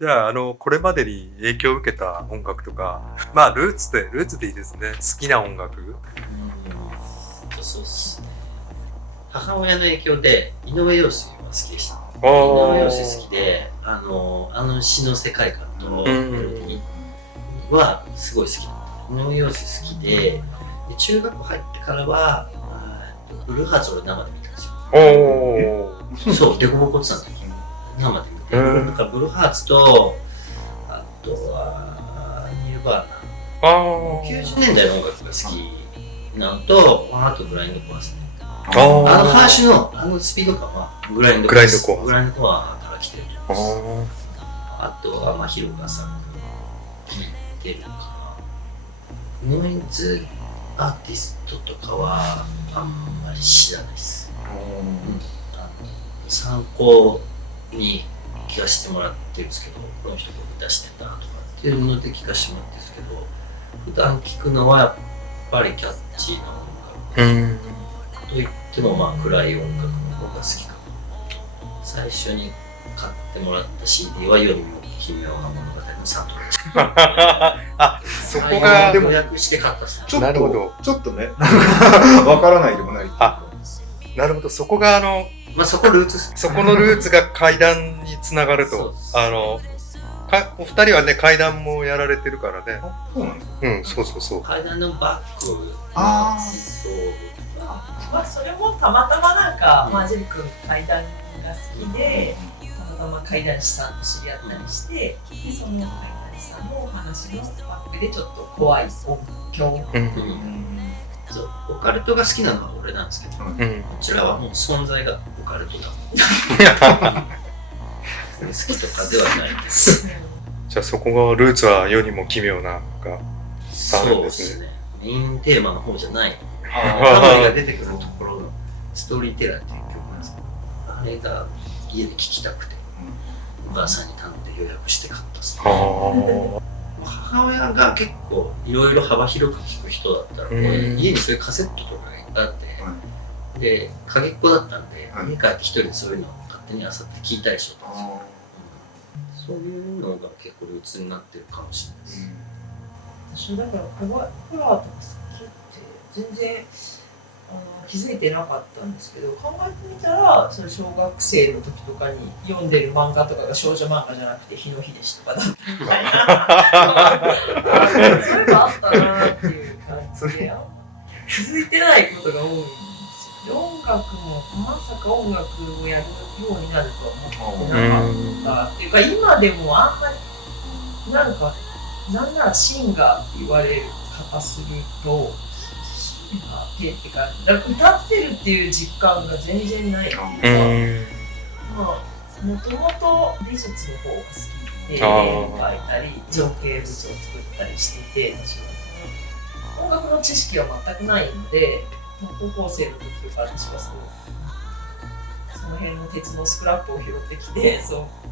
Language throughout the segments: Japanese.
じゃあ、これまでに影響を受けた音楽とか、まあ、ルーツでいいですね。好きな音楽。そうっすね。母親の影響で、井上陽水は好きでした。井お上陽水好きで、詩の世界観とメロディーはすごい好きだった。井上陽水好きで、中学校入ってからは、ブルーハーツを生で見たんですよ。そう、デコボコってたんですよ。生で見て。なんかブルーハーツと、あとは、ニルバーナ。90年代の音楽が好きなのと、あとブラインドコアですね。ハーシュのスピード感はグラインドコアから来てると思います。あとは、広川さんに似てるのかな。ノイズアーティストとかはあんまり知らないです。参考に聞かせてもらってるんですけど、この人こう出してんだとかっていうので聞かせてもらってるんですけど、普段聞くのはやっぱりキャッチーな音楽といっても暗い音楽の方が好きかも。最初に買ってもらった CD は世にも奇妙な物語のサントラでした。あ、そこがでも予約して買ったっすね。ちょっとね、わからないでもない。なるほど、そこがそこルーツですね。そこのルーツが階段につながると、お二人はね、階段もやられてるからね。そうなんですか。そう。階段のバック。それもたまたまなんか、マージェリ君階段が好きで、たまたま階段師さんと知り合ったりして、でその階段師さんのお話のバックでちょっと怖い音響。オカルトが好きなのは俺なんですけど、こちらはもう存在がオカルトだ。好きとかではないです。じゃあそこがルーツは世にも奇妙ながあるんですね。メインテーマの方じゃない。タモリが出てくるところのストーリーテラーっていう曲なんですけど、あれが家で聴きたくて、お母さんに頼んで予約して買ったっすね。母親が結構いろいろ幅広く聴く人だったので、家にそういうカセットとかがいっぱいあって、で、かけっこだったんで、家帰って一人でそういうのを勝手に漁って聴いたりしてたんですよ。そういうのが結構ルーツになってるかもしれないです。私だからホラーとか好きって全然気づいてなかったんですけど、考えてみたらそれ小学生の時とかに読んでる漫画とかが少女漫画じゃなくて日野秀氏とかだったみたいなそういうのあったなっていう感じで気づいてないことが多いんですよ。音楽もまさか音楽をやるようになるとは思ってなかったっていうか、今でもあんまりなんならシンガーって言われる方するとっていうか、歌ってるっていう実感が全然ないっていうか、もともと美術の方が好きで絵を描いたり造形物を作ったりしてて、私はその音楽の知識は全くないので、高校生の時とか私はその辺の鉄のスクラップを拾ってきて、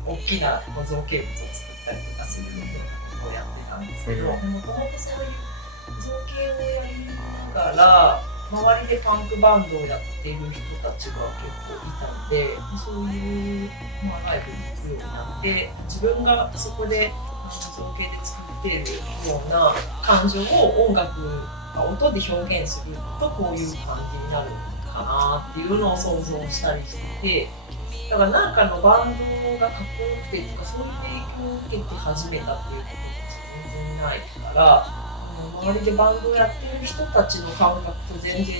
大きな造形物を作ったりとかするようなことをやってたんですけど、もともとそういう造形をやりながら周りでパンクバンドをやっている人たちが結構いたので、そういう、ライブに行くようになって、自分がそこで造形で作っているような感情を音楽音で表現するとこういう感じになるかなっていうのを想像したりしてて、だからなんかのバンドがかっこよくてとかそういう影響を受けて始めたっていうことが全然ないから、周りでバンドをやってる人たちの感覚と全然違っ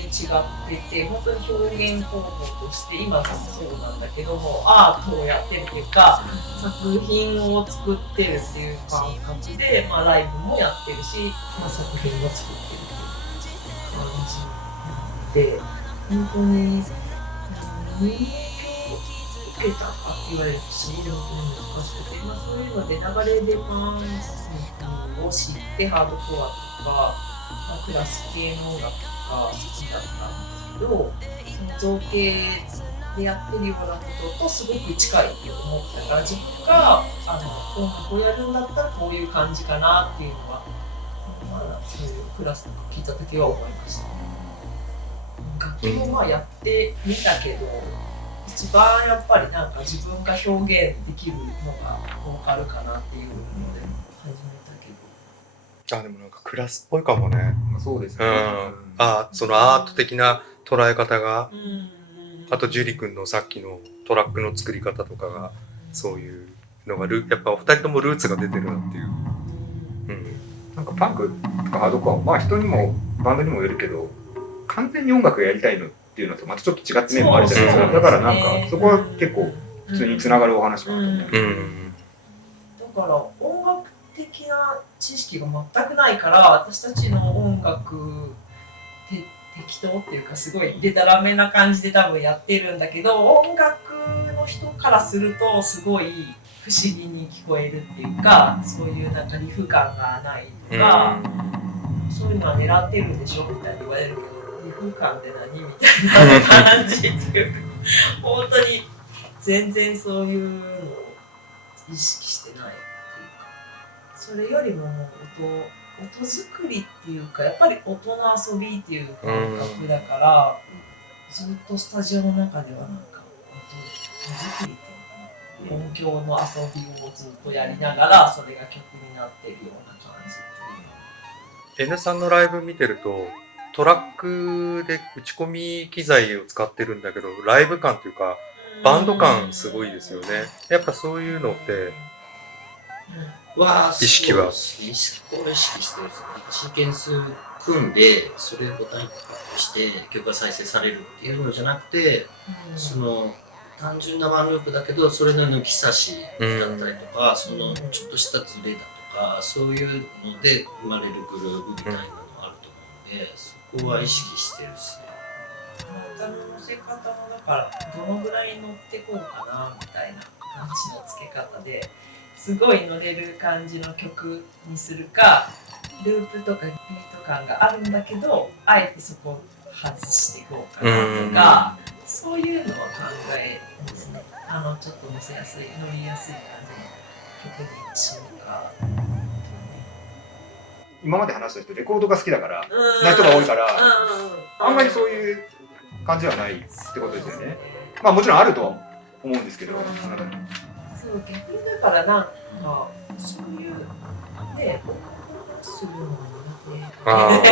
てて、本当に表現方法として今もそうなんだけども、アートをやってるっていうか作品を作ってるっていう感覚で、ライブもやってるし、作品も作ってるっていう感じで、本当に何影響を受けたかって言われると知るのが難しくて、そういうので流れでパンを知ってハードコアとか、クラス系の音楽とか好きだったんですけど、その造形でやってるようなこととすごく近いって思ったから、自分が音楽をやるんだったらこういう感じかなっていうのは、そういうクラスとか聞いた時は思いました。楽器もやってみたけど、一番やっぱりなんか自分が表現できるのがボーカルかなっていうので始めたけど。でもなんかクラスっぽいかもね。そうですね。そのアート的な捉え方が、うん、あと樹君のさっきのトラックの作り方とかが、そういうのがやっぱお二人ともルーツが出てるなっていう。なんかパンクとかハードコア、まあ人にもバンドにもよるけど、完全に音楽やりたいのっていうのとまたちょっと違った面もあるじゃないですか。だからなんかそこは結構普通につながるお話かなと思う。だから音楽的な知識が全くないから私たちの音楽適当っていうかすごいデタラメな感じで多分やってるんだけど、音楽の人からするとすごい不思議に聞こえるっていうか、そういうなんかリフ感がないとか、そういうのは狙ってるんでしょみたいに言われるけど、リフ感って何みたいな感じっていうか本当に全然そういうのを意識してないっていうか、それよりも音作りっていうか、やっぱり音の遊びっていう感覚だから、ずっとスタジオの中ではなんか音作りっていうかな、音響の遊びをずっとやりながらそれが曲になってるような感じっていう。 N さんのライブ見てるとトラックで打ち込み機材を使ってるんだけど、ライブ感というかバンド感すごいですよね。やっぱそういうのって意識はこれ意識してるんですよ。シーケンス組んでそれをボタンにして曲が再生されるっていうのじゃなくて、その単純なワンループだけどそれの抜き差しだったりとか、そのちょっとしたズレだとか、そういうので生まれるグルーブみたいなのがあると思うんで、そこは意識してるっすね。歌の乗せ方もだからどのぐらい乗ってこうかなみたいな感じの付け方ですごい乗れる感じの曲にするか、ループとかビート感があるんだけどあえてそこを外していこうかなとか、そういうのは考えですね。ちょっと乗せやすい、乗りやすい感じの曲にしようか。今まで話した人レコードが好きだからな人が多いから、あんまりそういう感じはないってことですよね。まあもちろんあるとは思うんですけど、そう逆にだからなんかそういうねするのもね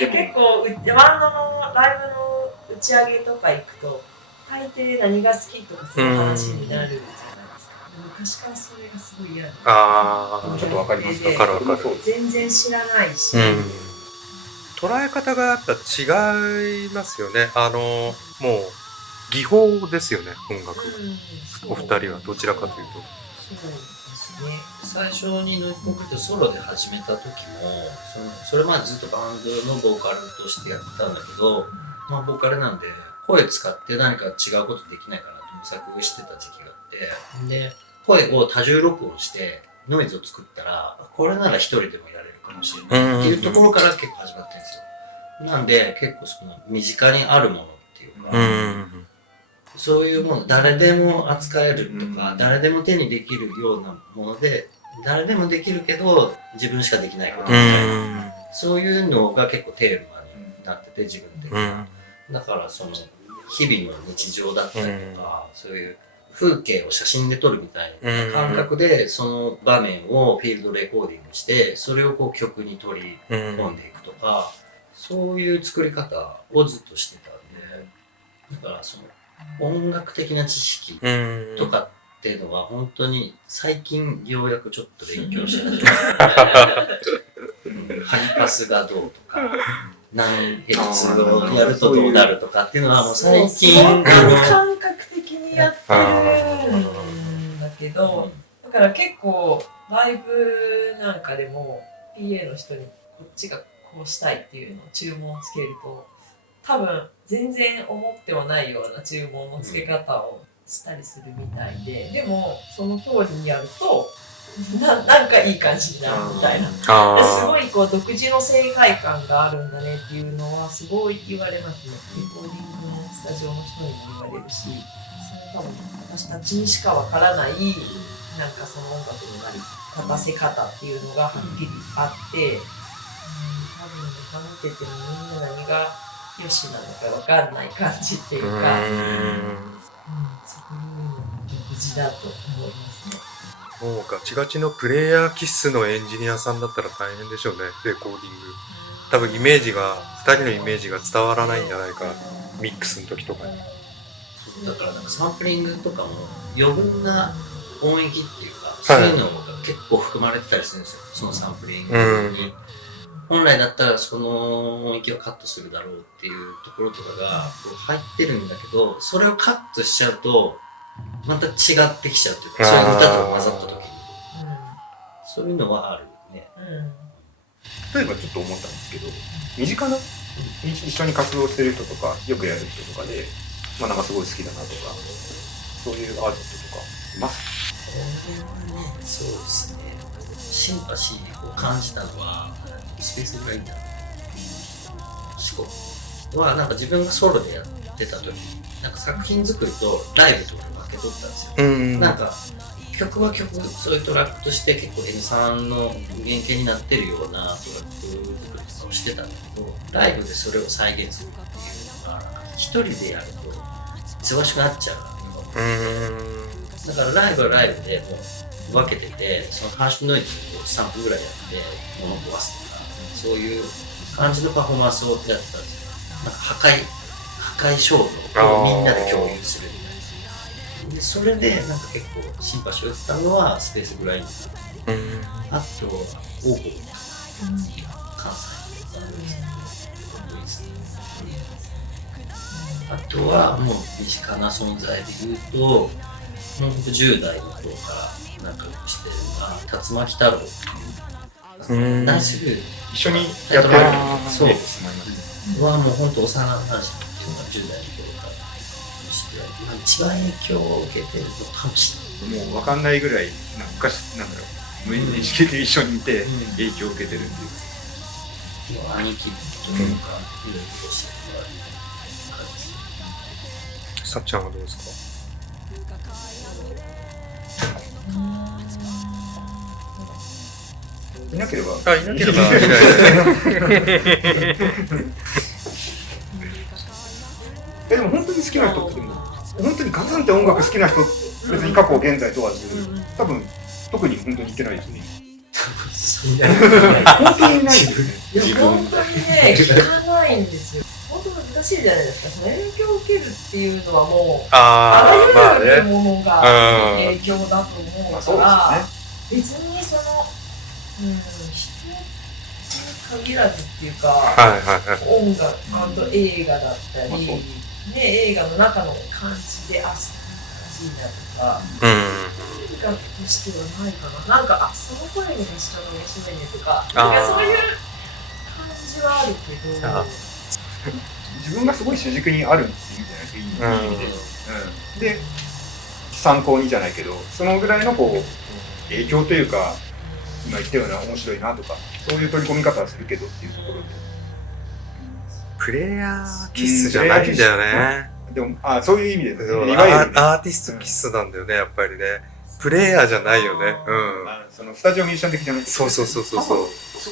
結構バンドのライブの打ち上げとか行くと大抵何が好きとかそういう話になるじゃないですか。昔からそれがすごい嫌で、ちょっとわかります。わかるわかる。全然知らないし、捉え方がやっぱ違いますよね。もう技法ですよね、音楽。お二人はどちらかというと。そうですね。最初にノイズコンクリートソロで始めた時もそれまでずっとバンドのボーカルとしてやってたんだけど、まあボーカルなんで声使って何か違うことできないかなと模索してた時期があって、で声を多重録音してノイズを作ったらこれなら一人でもやれるかもしれないっていうところから結構始まってるんですよ。なんで結構その身近にあるものっていうか、そういうもの誰でも扱えるとか、誰でも手にできるようなもので、誰でもできるけど自分しかできないことみたいな、そういうのが結構テーマになってて自分で、だからその日々の日常だったりとか、そういう風景を写真で撮るみたいな感覚でその場面をフィールドレコーディングしてそれをこう曲に取り込んでいくとか、そういう作り方をずっとしてたんで、だからその音楽的な知識とかっていうのは本当に最近ようやくちょっと勉強し始めた。ハイパスがどうとか何ヘルツをやるとどうなるとかっていうのはもう最近感覚的にやってるんだけど、だから結構ライブなんかでも PA の人にこっちがこうしたいっていうのを注文をつけると多分全然思ってはないような注文のつけ方をしたりするみたいで、でもその通りにやるとなんかいい感じになるみたいな、すごいこう独自の世界観があるんだねっていうのはすごい言われますね。レコーディングのスタジオの人にも言われるし、それ多分私たちにしかわからないなんかその音楽のなり立たせ方っていうのがはっきりあって、多分見ててもみんな何がよしなのかわかんない感じっていうか、そういうの無事だと思いますね。もうガチガチのプレイヤー気質のエンジニアさんだったら大変でしょうね、レコーディング。多分イメージが、2人のイメージが伝わらないんじゃないか、ミックスの時とかに。だからなんかサンプリングとかも余分な音域っていうか、そういうのが結構含まれてたりするんですよ、そのサンプリングに。本来だったらその音域をカットするだろうっていうところとかがこう入ってるんだけど、それをカットしちゃうとまた違ってきちゃうというか、そういう歌とか混ざった時に、そういうのはあるね。例えばちょっと思ったんですけど、身近な一緒に活動してる人とかよくやる人とかで、まあなんかすごい好きだなとか、そういうアーティストとかいます？これはね、そうですね。シンパシーを感じたのはスペースグライダー四国はなんか自分がソロでやってた時、なんか作品作りとライブとか分け取ったんですよ。なんか曲は曲、そういうトラックとして結構 N3 の原型になってるようなトラック作りとかをしてたんだけど、ライブでそれを再現するっていうのが一人でやると忙しくなっちゃう。だからライブはライブでもう分けてて、そのハッシュノイズを3分ぐらいやって物を壊すとか、そういう感じのパフォーマンスをやってたんですよ。なんか破壊衝動をみんなで共有するみたいな。でそれでなんか結構シンパシーを打ったのはスペースグラインダー、あとはオーボー、関西のドイツ、あとはもう身近な存在で言うと、もう10代の頃から仲良くしてるのが竜巻太郎っていうナイスルー一緒にやってるそうですはもう本当幼馴染っていうのが10代の頃からして、一番影響を受けてるのかもしれない。もう分かんないぐらい昔なんだろう、無意識で一緒にいて影響を受けてるっていう。兄貴とかいろいろとしてもらう感じですね。さっちゃんはどうですか？いなければいなければいないでも本当に好きな人って本当にガツンって音楽好きな人、別に過去現在問わず、多分特に本当に言ってないですね。本当にいないんですよね。本当にね、聞かないんですよ。本当難しいじゃないですか。その影響を受けるっていうのはもうあらゆるものが影響だと思うから、別にその人に限らずっていうか、音楽&映画だったり、ね、映画の中の感じで好きなとか、音楽としてはないかな。なんかその声に一緒の飯メニューとか、なんかそういう感じはあるけど、自分がすごい主軸にあるっていうじゃないですか、いい意味で。で、参考にじゃないけど、そのぐらいのこう影響というか、今言ったような面白いなとか、そういう取り込み方はするけどっていうところで。プレイヤーキスじゃないんだよね。でもそういう意味で、いわゆるアーティストキスなんだよね、やっぱりね。プレイヤーじゃないよね。そのスタジオミュージシャン的じゃない。そうす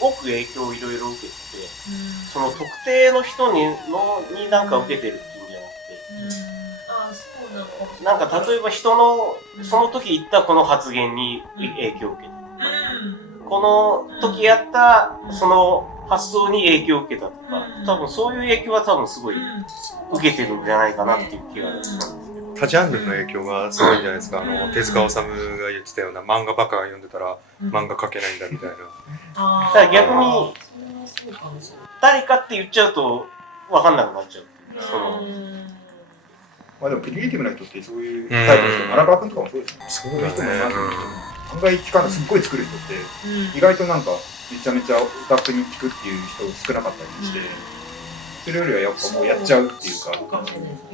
ごく影響をいろいろ受けてて、その特定の人になんか受けてるっていうんじゃなくて、なんか例えば人のその時言ったこの発言に影響を受けた、この時やったその発想に影響を受けたとか、多分そういう影響は多分すごい受けてるんじゃないかなっていう気がします。多ジャンルの影響がすごいんじゃないですか。手塚治虫が言ってたような漫画ばっか読んでたら漫画描けないんだみたいな。だから逆に誰かって言っちゃうと分かんなくなっちゃう。まあでもクリエイティブな人ってそういうタイプの人、荒川君とかもそうですね。そうだね。案外聞かない、すっごい作る人って意外となんかめちゃめちゃオタクに聞くっていう人少なかったりして、それよりはやっぱもうやっちゃうっていうか。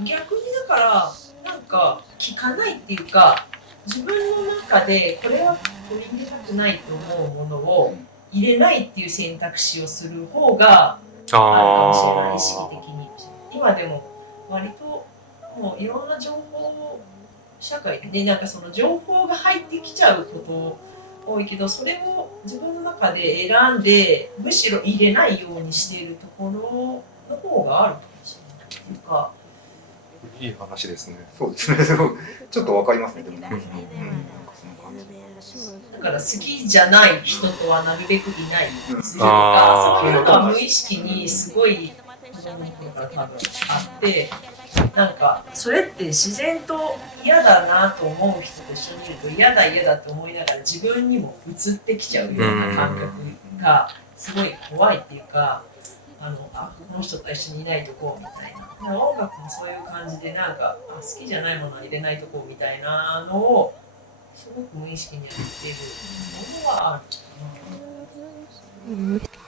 逆にだからなんか聞かないっていうか、自分の中でこれは取り入れたくないと思うものを入れないっていう選択肢をする方があるかもしれない、意識的に。今でも割ともういろんな情報社会でなんかその情報が入ってきちゃうこと多いけど、それを自分の中で選んでむしろ入れないようにしているところの方があるかもしいうか。いい話ですね。そうですね。ちょっとわかりますね。でも、なんかその感じ。だから好きじゃない人とはなるべくいないするとか、あーそういうのは無意識にすごい子供の頃から多分あって、なんかそれって自然と嫌だなと思う人と一緒にいると嫌だって思いながら自分にも移ってきちゃうような感覚がすごい怖いっていうか、この人と一緒にいないとこうみたいな。音楽もそういう感じでなんか好きじゃないものは入れないとこうみたいなのをすごく無意識にやっているものはあるかな。